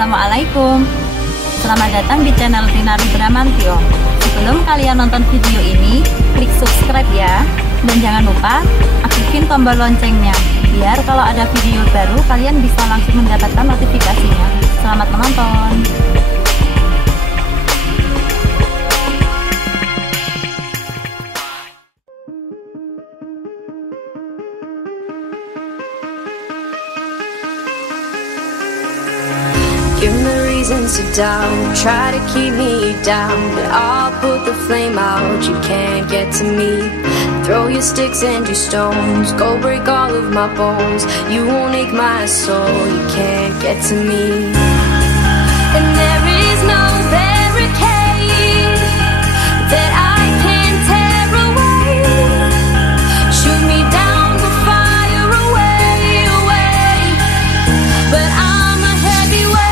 Assalamualaikum. Selamat datang di channel Rinari Bramantio. Sebelum kalian nonton video ini, klik subscribe ya. Dan jangan lupa aktifin tombol loncengnya, biar kalau ada video baru kalian bisa langsung mendapatkan notifikasinya. Selamat menonton. Give me reasons to doubt, try to keep me down, but I'll put the flame out, you can't get to me. Throw your sticks and your stones, go break all of my bones, you won't ache my soul, you can't get to me. And there is no barricade that I can tear away. Shoot me down, we'll fire away, away. But I'm a heavyweight,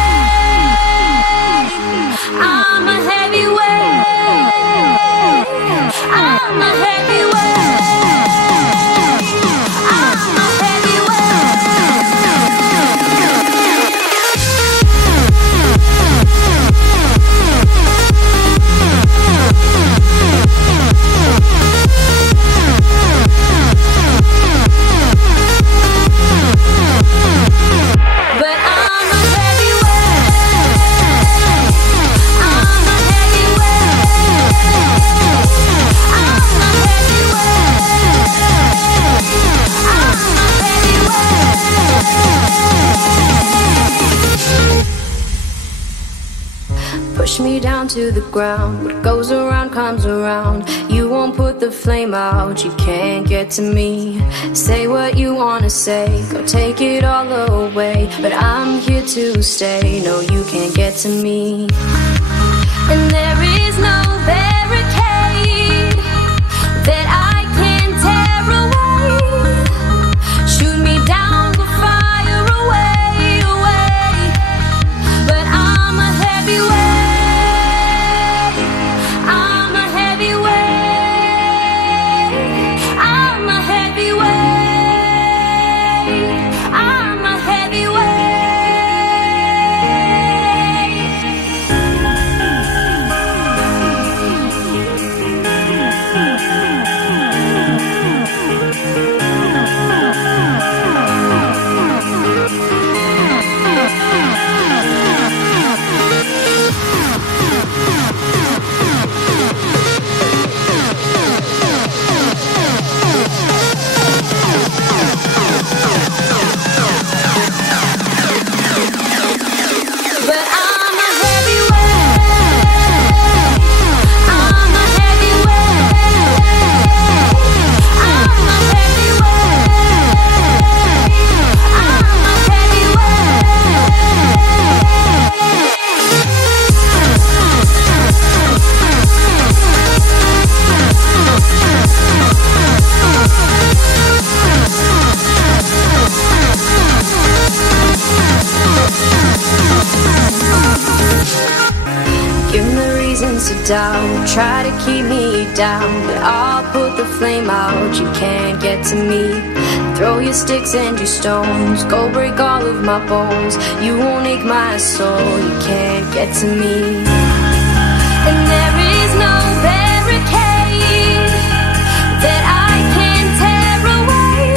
I'm a heavyweight, I'm a heavyweight, I'm a push me down to the ground. What goes around comes around. You won't put the flame out, you can't get to me. Say what you wanna say, go take it all away, but I'm here to stay, no you can't get to me. And there is no barricade that I can tear away. Shoot me down, we'll fire away, away. But I'm a heavyweight, to doubt, try to keep me down, but I'll put the flame out, you can't get to me. Throw your sticks and your stones, go break all of my bones, you won't ache my soul, you can't get to me. And there is no barricade that I can tear away.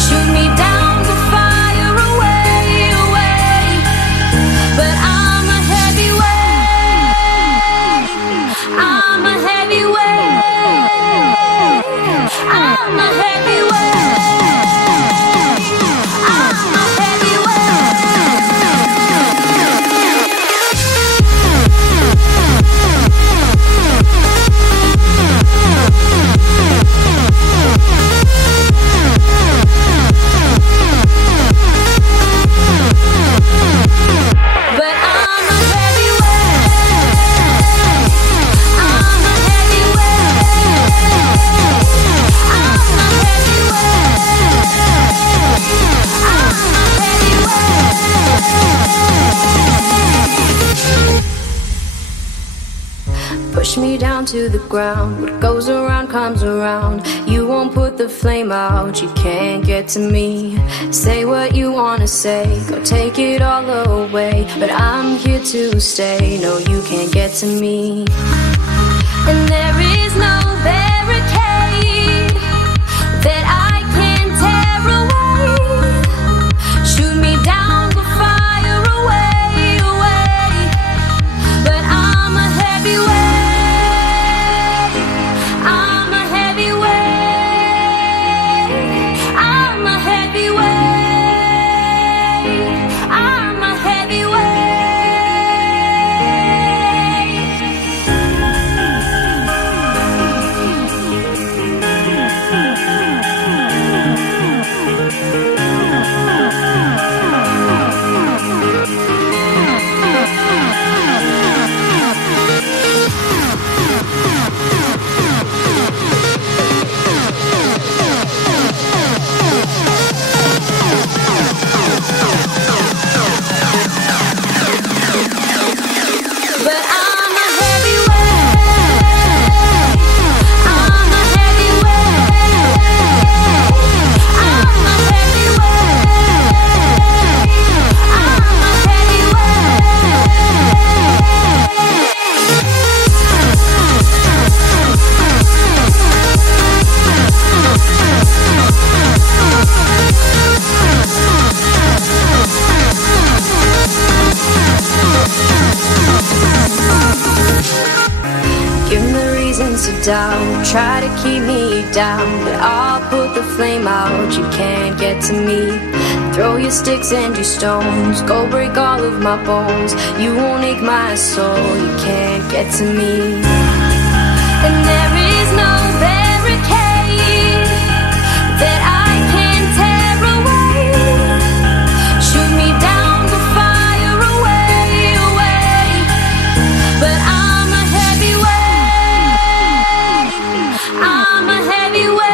Shoot me down, we'll fire away, away. But I'm a heavyweight, I'm a heavyweight, I'm a heavyweight, I'm a heavyweight. down to the ground. What goes around comes around. You won't put the flame out, you can't get to me. Say what you wanna say, go take it all away. But I'm here to stay, no you can't get to me. And there is no barricade that I can tear away. Shoot me down, go fire away, away. But I'm a heavyweight, I'm a heavyweight, I'm a heavyweight, I'm a heavyweight. Down, try to keep me down, but I'll put the flame out, you can't get to me. Throw your sticks and your stones, go break all of my bones. You won't ache my soul, you can't get to me. And there is no barricade that I can tear away. Shoot me down, go fire away, away. But I'm a heavyweight, I'm a heavyweight,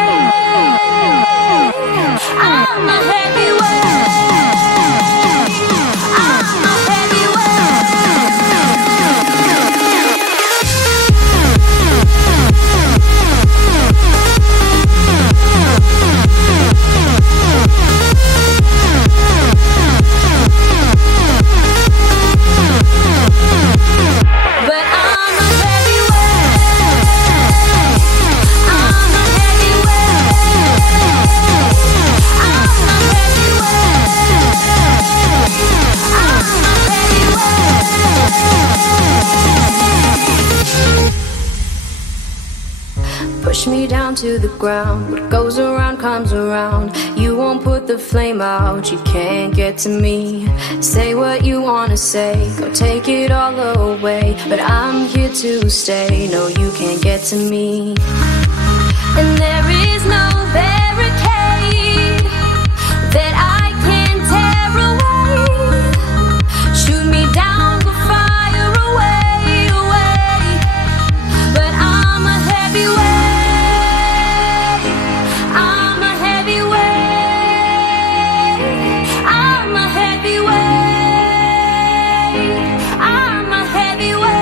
I'm a heavyweight, I'm a push me down to the ground. What goes around comes around. You won't put the flame out, you can't get to me. Say what you wanna say, go take it all away. But I'm here to stay, no you can't get to me. And there is no barricade that I can tear away. Shoot me down, go fire away, away. But I'm a heavyweight, I'm a heavyweight, I'm a heavyweight, I'm a heavyweight.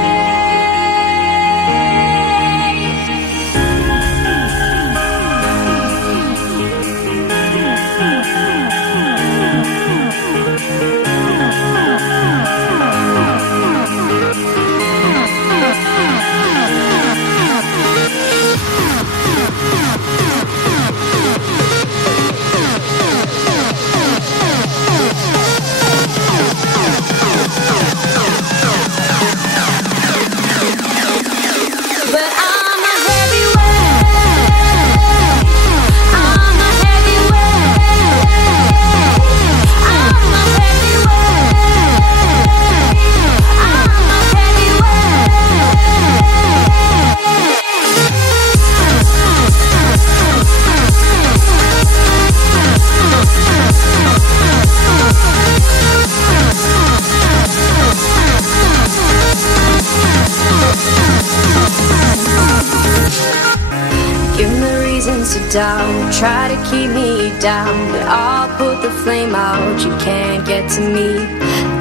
Down, try to keep me down, but I'll put the flame out, you can't get to me.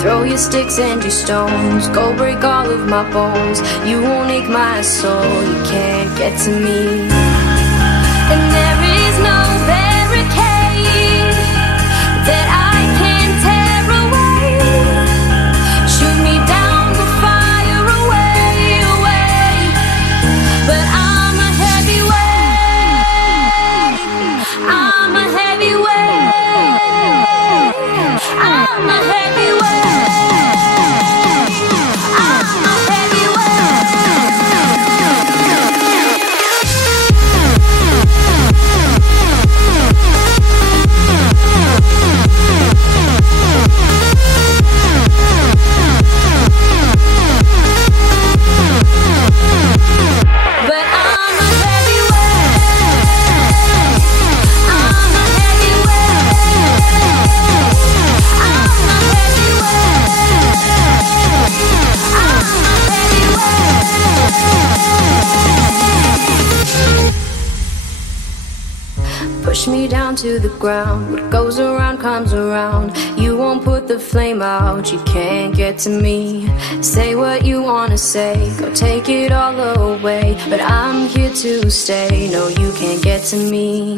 Throw your sticks and your stones, go break all of my bones. You won't ache my soul, you can't get to me. And there is no barricade that I can tear away. Shoot me down, we'll fire away, away. But I'm a heavyweight, I'm a heavyweight, I'm a heavyweight. Push me down to the ground. What goes around comes around. You won't put the flame out, you can't get to me. Say what you wanna say, go take it all away. But I'm here to stay, no, you can't get to me.